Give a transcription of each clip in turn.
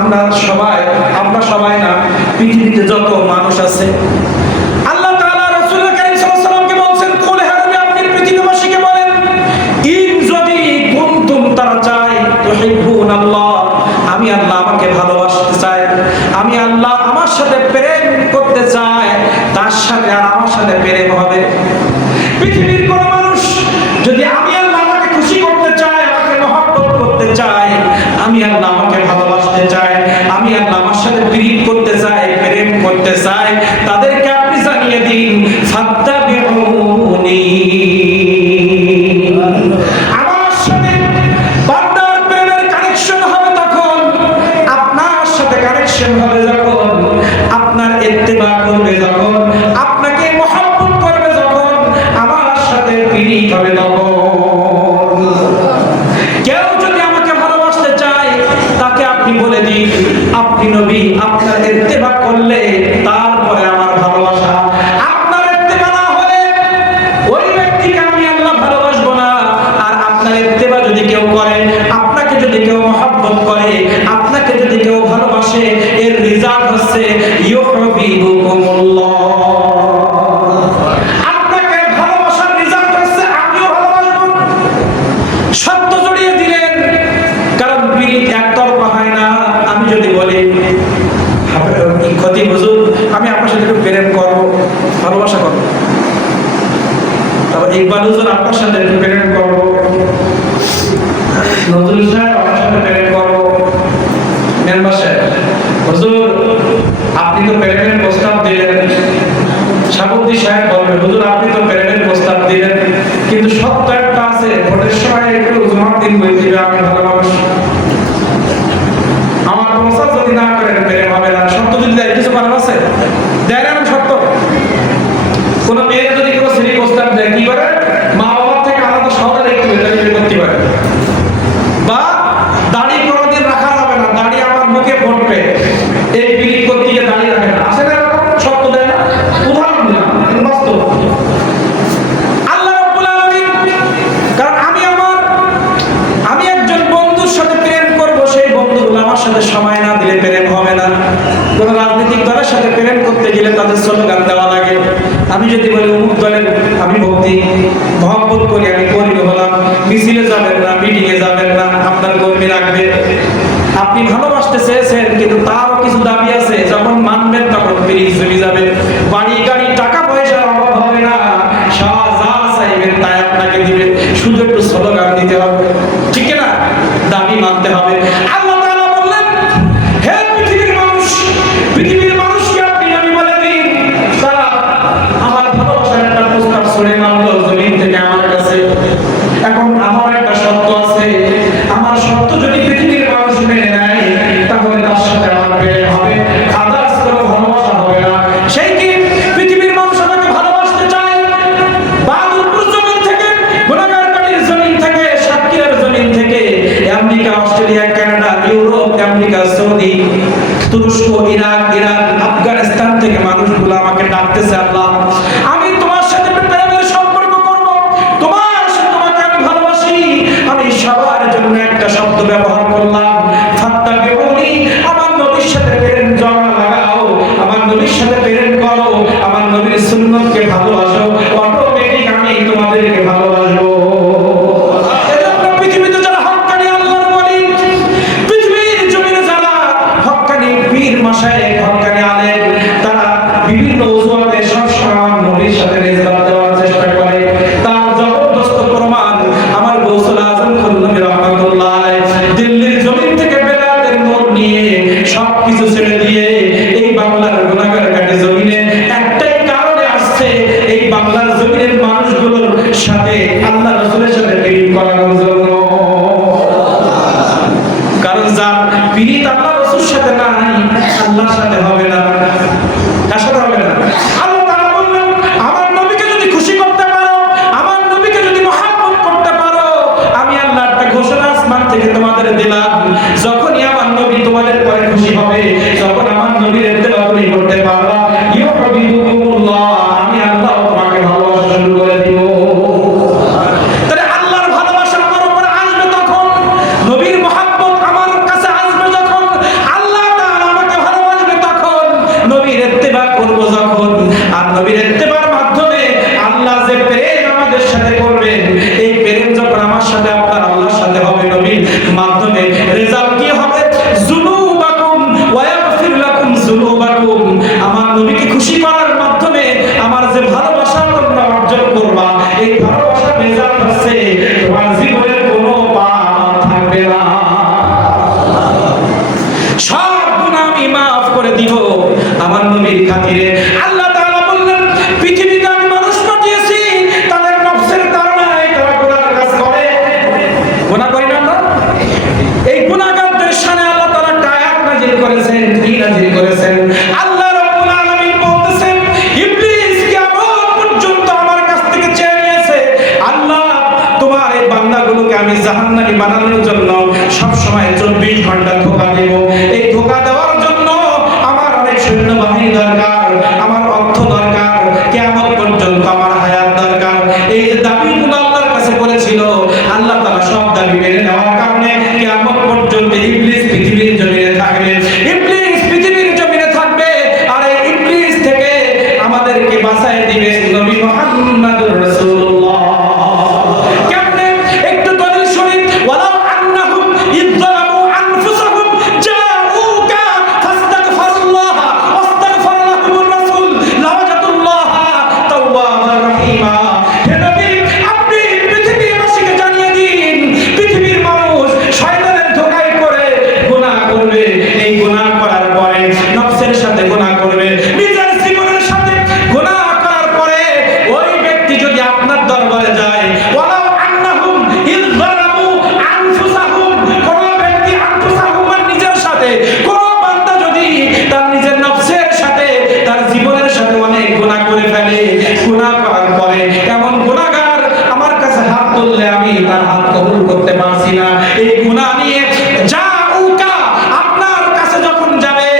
আমরা সবাই না, পৃথিবীতে যত মানুষ আছে আল্লাহ তাআলা রাসূল কারীম সাল্লাল্লাহু আলাইহি ওয়াসাল্লামকে বলেন, কুল হে নবী আপনি পৃথিবীবাসীকে বলেন, ইন যদি কুনতুম তারা চাই তুহিব্বুনাল্লাহ, আমি আল্লাহ আমাকে ভালোবাসতে চাই, আমি আল্লাহ আমার সাথে প্রেম করতে চাই, তার সাথে আর আমার সাথে প্রেম হবে। পৃথিবীর কোন মানুষ যদি আমি আল্লাহ আমাকে খুশি করতে চাই, আমাকে মহব্বত করতে চাই, আমি আল্লাহ আমাকে ভালোবাসতে চাই, আমি আল্লাহ আমার সাথে প্রীত করতে চাই, প্রেম করতে চাই, তাদেরকে আপনি জানিয়ে দিন ফাত্তাবিউনি, আমার সাথে বান্দার প্রেমের কানেকশন হবে তখন, আপনার সাথে কানেকশন হবে যখন, আপনার ইত্তেবা করবে যখন, আপনাকে মহব্বত করবে যখন, আমার সাথে প্রীত হবে তখন। কেউ যদি আমাকে ভালোবাসতে চায় তাকে আপনি বলে দিন, আপনি নবী আপনার ইত্তেবা করলে তারপরে আমার ভালোবাসা, আপনার ইত্তেবা না হলে ওই ব্যক্তিকে আমি আল্লাহ ভালোবাসবো না। আর আপনার ইত্তেবা যদি কেউ করে, আপনাকে যদি কেউ মহব্বত করে, আপনাকে যদি কেউ ভালোবাসে, এর রিজাল্ট হচ্ছে ইউহিব্বুকুমুল্লাহ, আপনাকে ভালোবাসার রিজাল্ট হচ্ছে আমিও ভালোবাসবো। সত্য জড়িয়ে দিলেন, কারণ পীড়িত একতরফা হয় না। আমি যদি বলি ক্ষতি হুজুর আমি আপনার সাথে একটু প্রেম করবো, ভালোবাসা করবো, তারপর ইকবাল হুজুর আপনার সাথে একটু প্রেম করবো, নজরুল সাহেব আপনার সাথে প্রেম করবো, মেম্বার সাহেব হুজুর আপনি তো প্রেমের প্রস্তাব দিলেন, সাবুদ্দি সাহেব বলবেন হুজুর আপনি তো প্রেমের প্রস্তাব দিলেন, কিন্তু সত্য একটা আছে, ভোটের সময় একটু জমা দিন বই দিবে আমি ভালোবাসি, আমার প্রস্তাব যদি না করেন প্রেম হবে না। সত্য যদি দেয় কিছু করার আছে, দেয় না সত্য। কোন মেয়ের যদি কোনো স্ত্রী প্রস্তাব দেয় কি করে, মা বাবার থেকে আলাদা শহরে দেখতে করতে পারে, বা দাড়ি কোনোদিন রাখা যাবে না, দাড়ি আমার মুখে পড়বে, এই বিলিপ করতে গিয়ে দাড়ি রাখে না, আসে না সত্য দেয় না, উদাহরণ দিলাম বাস্তব। আল্লাহ রাব্বুল আলামিন, কারণ আমি একজন বন্ধুর সাথে প্রেম করব, সেই বন্ধুগুলো আমার সাথে সময় না দিলে প্রেম হবে না। কোন রাজনৈতিক দলের সাথে প্রেম করতে গেলে তাদের স্লোগান দেওয়া লাগে। আমি যদি বলি অমুক দলের আমি ভক্তি মহব্বত করি, আমি কর্মী হলাম, মিছিলে যাবেন না, মিটিং এ যাবেন না, আপনার কর্মী রাখবে। আপনি ভালোবাসতে চেয়েছেন কিন্তু তারও কিছু দাবি আছে, যখন মানবেন তখন বেরিয়ে চলে যাবে, বাড়ি গাড়ি টাকা পয়সার অভাব হবে না, যা চাইবেন তাই আপনাকে দিবে, শুধু একটু স্লোগান দিতে হবে, ঠিক না? দাবি মানতে হবে। আল্লাহ তাআলা বললেন, হে পৃথিবীর মানুষ, পৃথিবীর মানুষকে আপনি নবী বলে দিন, তারা আমার ভালোবাসার একটা প্রস্তাব শুনে মানলো জমিন থেকে আমার কাছে। এখন আমার একটা শর্ত আছে, আমার শর্ত যদি পৃথিবীর মানুষ মেনে নেয় তাহলে তার সাথে আমার প্রেম হবে, আদার্স কোনো ভালোবাসা হবে না। সেই কি পৃথিবীর মানুষ আমাকে ভালোবাসতে চায়, বাদুরপুর জমিন থেকে, গোলাগারকাটির জমিন থেকে, সাতক্ষীরার জমিন থেকে, America, Australia, Canada, Europe, America, Saudi, তুরস্ক, ইরাক, ইরান, আফগানিস্তান থেকে মানুষগুলো আমাকে ডাকতেছে, আল্লাহ আমি তোমার সাথে প্রেমের সম্পর্ক করব, তোমার সাথে তোমাকে আমি ভালোবাসি। আমি সবার জন্য একটা শব্দ ব্যবহার করলাম, ফাত্তাবিউনি, আমার নবীর সাথে প্রেম জমা লাগাও, আমার নবীর সাথে প্রেম করো, আমার নবীর সুন্নতকে ভালোবাসো, অটোমেটিক আমি তোমাদেরকে ভালোবাসবো। এজন্য পৃথিবীতে যারা হক্কানি আল্লাহর ওলি, পৃথিবীর জমিনে যারা হক্কানি পীর মাশায়েখ, হক্কানি আলেম, তারা বিভিন্ন অজুহাতে সবসময় আমার নবীর সাথে নিসবত দেওয়ার চেষ্টা করে। তার জবরদস্ত প্রমাণ আমার গৌসুল আজম খুলনবী রাহমাতুল্লাহ আলাইহি দিল্লির জমিন থেকে বেলায়েতের নূর নিয়ে সবকিছু ছেড়ে দিয়ে এই বাংলার গুনাহগারকাটি জমিনে একটাই কারণে আসছে, এই বাংলার জমিনের মানুষগুলোর সাথে আল্লাহ রাসূলের সাথে প্রেম করানোর জন্য। কারণ যার পীড়িত আল্লাহ রাসূলের সাথে নাই, আল্লাহর সাথে হবে না, কার সাথে হবে না? আল্লাহ তাআলা বললেন, আমার নবীকে যদি খুশি করতে পারো, আমার নবীকে যদি মহব্বত করতে পারো, আমি আল্লাহ একটা ঘোষণা আসমান থেকে তোমাদের দিলাম, যখনই আমার নবী তোমাদের পরে খুশি হবে, যখন আমার নবীর ইত্তেবা তুমি করতে পারবা, ইউহিব্বুকুমুল্লাহ, আমি আল্লাহ তোমাকে ভালোবাসা শুরু করে দিব। তাহলে আল্লাহর ভালোবাসা আমার উপরে আসবে তখন, নবীর মহব্বত আমার কাছে আসবে যখন, আল্লাহ নবীর খাতিরে আল্লাহ তাআলা বললেন পৃথিবীতে আমি মানুষ পাঠিয়েছি তাদের নফসের তাড়নায় তারা গুনাহের কাজ করে। গুনাহ করি না আমরা? এই গুনাহগারদের শানে আল্লাহ তাআলা একটা আয়াত নাযিল করেছেন। কি নাযিল করেছেন? আল্লাহ রাব্বুল আলামিন বলতেছেন ইবলিস কিয়ামত পর্যন্ত আমার কাছ থেকে চেয়ে নিয়েছে আল্লাহ তোমার এই বান্দাগুলোকে আমি জাহান্নামী বানানোর জন্য সব সময় 24 ঘন্টা ধোঁকা দেব। এই ধোঁকা দেওয়ার জন্য আমার অনেক সৈন্যবাহিনী দরকার, আমার অর্থ দরকার, কিয়ামত পর্যন্ত আমার হায়াত দরকার। এই যে দাবিগুলো আল্লাহর কাছে করেছিল আল্লাহ তাআলা সব দাবি মেনে নেওয়ার কারণে কিয়ামত পর্যন্ত ইবলিস পৃথিবীর জমিনে থাকবে। ইবলিস পৃথিবীর জমিনে থাকবে আর এই ইবলিস থেকে আমাদেরকে বাঁচায় দিবে নবী মুহাম্মদুর রাসূলুল্লাহ। কেমনে? একটু দলিল শুনি। ওয়ালাউ আন্নাহুম ইযযালামু আনফুসাহুম জাউকা ফাস্তাগফিরুল্লাহ ওয়াস্তাগফার লাহুমুর রাসূল লাওয়াজাদুল্লাহা তাওয়াবার রহিমা। হে নবী আপনি পৃথিবীবাসীকে জানিয়ে দিন পৃথিবীর মানুষ শয়তানের ধোঁকায় পড়ে গুনাহ করবে। এই গুনাহ করার পরে নফসের সাথে গুনাহ করবে, নিজের জীবনের সাথে গুনাহ করার পরে ওই ব্যক্তি যদি আপনার দরবারে যায় ওয়ালাউ আন্নাহুম ইযযালামু আনফুসাহুম, কোন ব্যক্তি আনফুসাহুম মানে নিজের সাথে, কোন বান্দা যদি তার নিজের নফসের সাথে তার জীবনের সাথে অনেক গুনাহ করে ফেলে, গুনাহ করার পরে এমন গুনাহগার আমার কাছে হাত তুললে আমি তার হাত কবুল করতে পারছি না, এই গুনাহ নিয়ে জাউকা আপনার কাছে যখন যাবে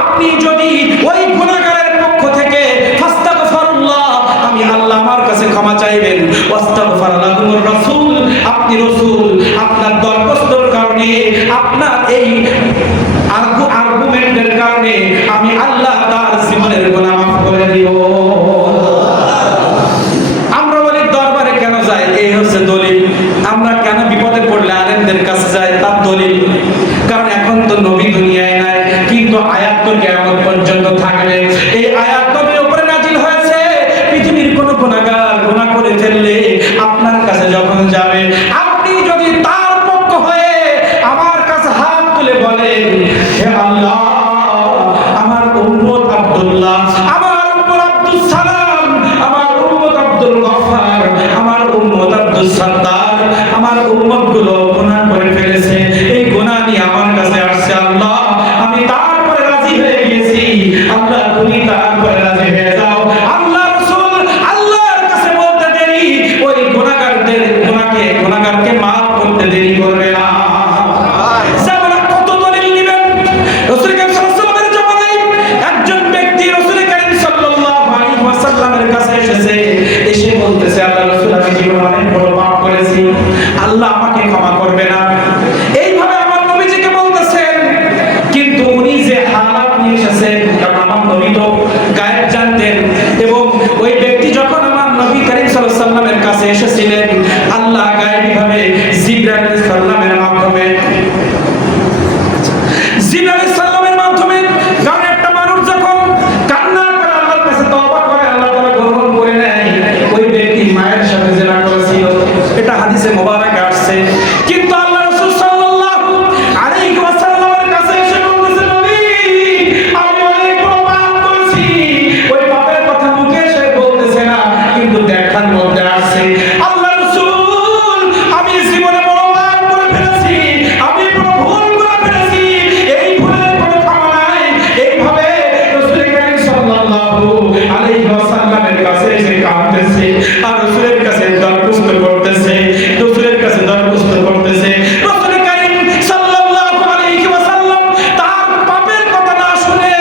আপনি যদি ওই গুনাহগারের পক্ষ থেকে ফাস্তাগফিরুল্লাহ আমি আল্লাহ আমার কাছে ক্ষমা চাইবেন, ওয়াস্তাগফার লাহুমুর রাসূল আপনি রাসূল আপনার দরখাস্তর কারণে আপনার এই আর্গুমেন্টের কারণে আমি আল্লাহ তার জীবনের গুনাহ মাফ করে দিব। আমরা বলি দরবারে কেন যাই? এই হচ্ছে দলিল। আমরা কেন বিপদে পড়লে আলেমদের কাছে যাই তার দলিল। কারণ এখন তো নবী দুনিয়ায় নাই, কিন্তু আয়াত তো কিয়ামত পর্যন্ত থাকবে। এই আয়াত নবীর উপরে নাজিল হয়েছে। পৃথিবীর কোন গুনাহগার গুনাহ করে ফেললে আপনার কাছে যখন যাবে আপনি যদি তার পক্ষ হয়ে আমার কাছে হাত তুলে বলেন হে আল্লাহ আমার উম্মত আব্দুল্লাহ, আমার উম্মত আব্দুস সালাম, আমার উম্মত আব্দুল গফফার, আমার উম্মত আব্দুস সাত্তার, আমার উম্মতগুলো গুনাহ করে ফেলেছে, এই গুনাহ নিয়ে আমার কাছে আসছে আল্লাহ আমি তারপরে রাজি হয়ে গেছি, আল্লাহ তুমি তারপরে রাজি হয়ে যাও। আল্লাহ রাসূল আল্লাহর কাছে বলতে দেরি ওই গুনাহগারকে মাফ করতে দেরি করবে না। সাহাবারা কত দলিল নেবেন? রাসূল করিম সাল্লাল্লাহু আলাইহি ওয়াসাল্লামের জামানায় একজন ব্যক্তি রাসূল করিম সাল্লাল্লাহু আলাইহি ওয়াসাল্লামের কাছে এসেছে, এসে বলতেছে আল্লাহ রাসূল আমি জীবনে অনেক বড় পাপ করেছি, আল্লাহ আমাকে ক্ষমা করবে না। এইভাবে আমার নবীজিকে বলতেছেন, কিন্তু উনি যে হালাত নিয়ে এসেছেন, কারণ আমার নবী তো গায়েব জানতেন, এবং ওই ব্যক্তি যখন আমার নবী করিম সাল্লাল্লাহু আলাইহি ওয়াসাল্লামের কাছে এসেছিলেন আল্লাহ গায়েবীভাবে জিবরাইল আলাইহিস সালামের মাধ্যমে কারণ একটা মানুষ যখন কান্না করে আল্লাহর কাছে তওবা করে আল্লাহ তাআলা গ্রহণ করে নেয়। ওই ব্যক্তি মায়ের সাথে জিনা করেছিল, এটা হাদিসে মোবারকে আসছে। কিন্তু আল্লাহ রাসূল সাল্লাল্লাহু আলাইহি ওয়াসাল্লামের কাছে এসে বলতেছে নবী আমি অনেক বড় পাপ করেছি। ওই পাপের কথা মুখে এসে বলতেছে না, কিন্তু দেখার মধ্যে আসছে আল্লাহ রাসূল আমি জীবনে বড় পাপ করে ফেলেছি, আমি বড় ভুল করে ফেলেছি, এই ভুলের কোনো ক্ষমা নাই। এইভাবে রাসূল করিম সাল্লাল্লাহু আলাইহি ওয়াসাল্লামের কাছে এসে কাঁদতেছে আর রাসূলের কাছে দরখাস্ত করতেছে, রাসূলের কাছে দরখাস্ত করতেছে। রাসূল করিম সাল্লাল্লাহু আলাইহি ওয়াসাল্লাম তার পাপের কথা না শুনে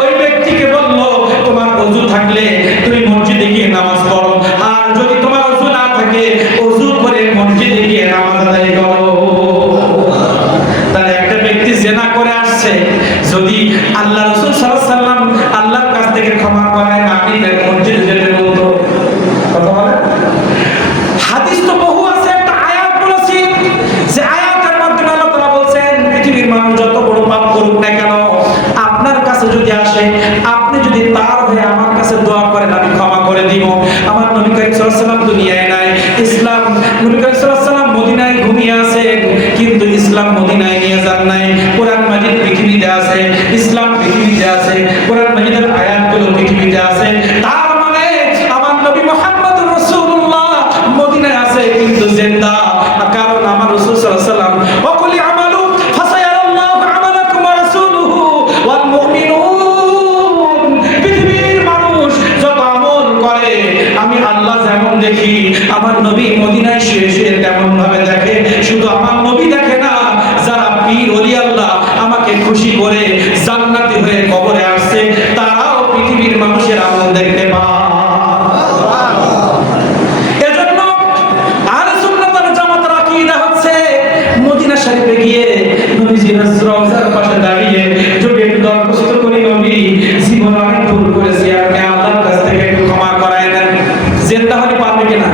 ওই ব্যক্তিকে বলল তোমার ওযু থাকলে তুমি মসজিদে গিয়ে নামাজ পড়ো, আর যদি তোমার ওযু না থাকে ওযু করে মসজিদে গিয়ে নামাজ আদায় করো। তাহলে একটা ব্যক্তি জিনা করে আসছে, যদি আল্লাহ রাসূল সাল্লাল্লাহু আলাইহি ওয়াসাল্লাম আল্লাহর কাছ থেকে ক্ষমা করায় না নিলে মসজিদে যেতে বলতো। কথা বলে হাদিস তো বহু আছে, একটা আয়াত বলেছি যে আয়াতের মাধ্যমে আল্লাহ তাআলা বলছেন পৃথিবীর মানুষ যত বড় পাপ করুক না কেন আপনার কাছে যদি আসে আপনি যদি তার হয়ে আমার কাছে দোয়া করেন আমি ক্ষমা করে দিব। আমার নবী করিম সাল্লাল্লাহু আলাইহি ওয়াসাল্লাম দুনিয়ায় নাই, ইসলাম নবী করিম সাল্লাল্লাহু আলাইহি ওয়াসাল্লাম মদিনায় ঘুমিয়ে আছেন, কিন্তু ইসলাম মদিনায় নিয়ে যান নাই। কোরআন মাজিদ পৃথিবীতে আছে, ইসলাম পৃথিবীতে আছে, কোরআন মাজিদের আয়াত খুশি করে জান্নাতি হয়ে কবরে আসছে, তারাও পৃথিবীর মানুষের আমল দেখতে পায়। এজন্য আহলে সুন্নাত ওয়াল জামাতের আকীদা হচ্ছে মদিনা শরীফে গিয়ে নবীজির রওজার পাশে দাঁড়িয়ে যদি একটু দরখাস্ত করি, নবী জীবনে অনেক ভুল করেছি, আপনি আল্লাহর কাছ থেকে একটু ক্ষমা করায় দেন। জিন্দা হলে পারবে কিনা?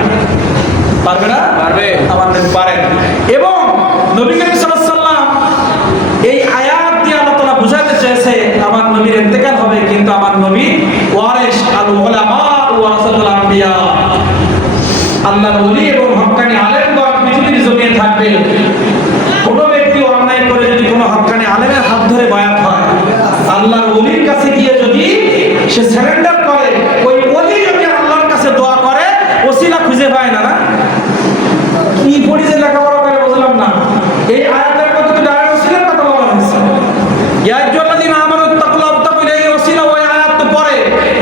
পারবে না? পারবে। আমার নবী পারেন। এবং নবী করিম সাল্লাল্লাহু আলাইহি ওয়াসাল্লাম এই আয়াত দিয়ে আল্লাহ তাআলা বুঝাতে চেয়েছে আমার নবীর ইন্তেকাল হবে, কিন্তু আমার নবী ওয়ারিস, আল উলামা ওয়ারাসাতুল আম্বিয়া, আল্লাহর ওলি এবং হক্কানি আলেমগণ পৃথিবীর জমিনে থাকবে। কোন ব্যক্তি অন্যায় করে যদি কোনো হক্কানি আলেমের হাত ধরে বায়াত হয়, আল্লাহর ওলির কাছে গিয়ে যদি সে সারেন্ডার করে, ওই ওলি যদি আল্লাহর কাছে দোয়া করে, ওসিলা খুঁজে পায় না। না কি পড়ি যে লেখাপড়া করে বুঝলাম না। এই আয়াতের মধ্যে তো ডাইরেক্ট ওসিলার কথা বলা হয়েছে, ইয়া আইয়ুহাল্লাযীনা আমানু তাকুল্লাহা ওয়াত্তাকু ইলাইহি ওসিলা, ওই আয়াত তো পরে।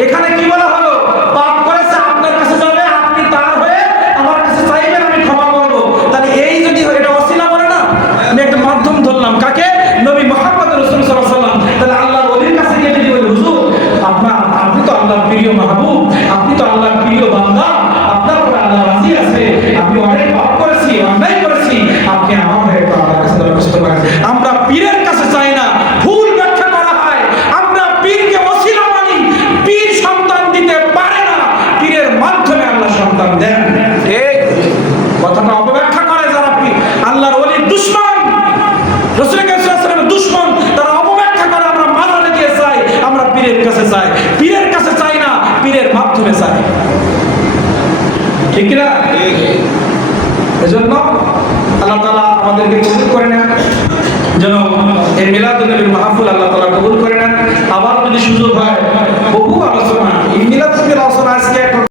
এখানে কি বলা হলো? পাপ করেছে, আপনার কাছে যাবে, আপনি তার হয়ে আমার কাছে চাইবেন, আমি ক্ষমা করব। তাহলে এই যদি এটা ওসিলা বলে না, আমি একটা মাধ্যম ধরলাম কাকে? নবী মুহাম্মদ রাসূল সাল্লাল্লাহু আলাইহি ওয়াসাল্লাম। তাহলে আল্লাহর ওলির কাছে গিয়ে যদি বলি, হুজুর আপনি তো আল্লাহর প্রিয় মাহবুব, আপনি তো আল্লাহর প্রিয় বান্দা, আপনার উপরে আল্লাহ রাজি আছে, আপনি অনেক পাপ করেছি, অন্যায় করেছি, আপনি আমার হয়ে আল্লাহর কাছে দরখাস্ত করেন। আমরা পীরের কাছে চাই না, ভুল ব্যাখ্যা করা হয়। আমরা পীরকে ওসিলা মানি, পীর সন্তান দিতে পারে না, পীরের মাধ্যমে আল্লাহ সন্তান দেন। ঠিক কথাটা অপব্যাখ্যা করে যারা আল্লাহর ওলির দুশমন, রাসূল সাল্লাল্লাহু আলাইহি ওয়াসাল্লামের দুশমন, তারা অপব্যাখ্যা করে আমরা মাজারে গিয়ে চাই, আমরা পীরের কাছে চাই। পীরের কাছে চাই না, পীরের মাধ্যমে চাই। ঠিক না? এজন্য আল্লাহ তাআলা আমাদেরকে কবুল করে নেন, যেন এই মিলাদুন নবীর মাহফিল আল্লাহ তাআলা কবুল করে নেন। আবার যদি সুযোগ হয়, বহু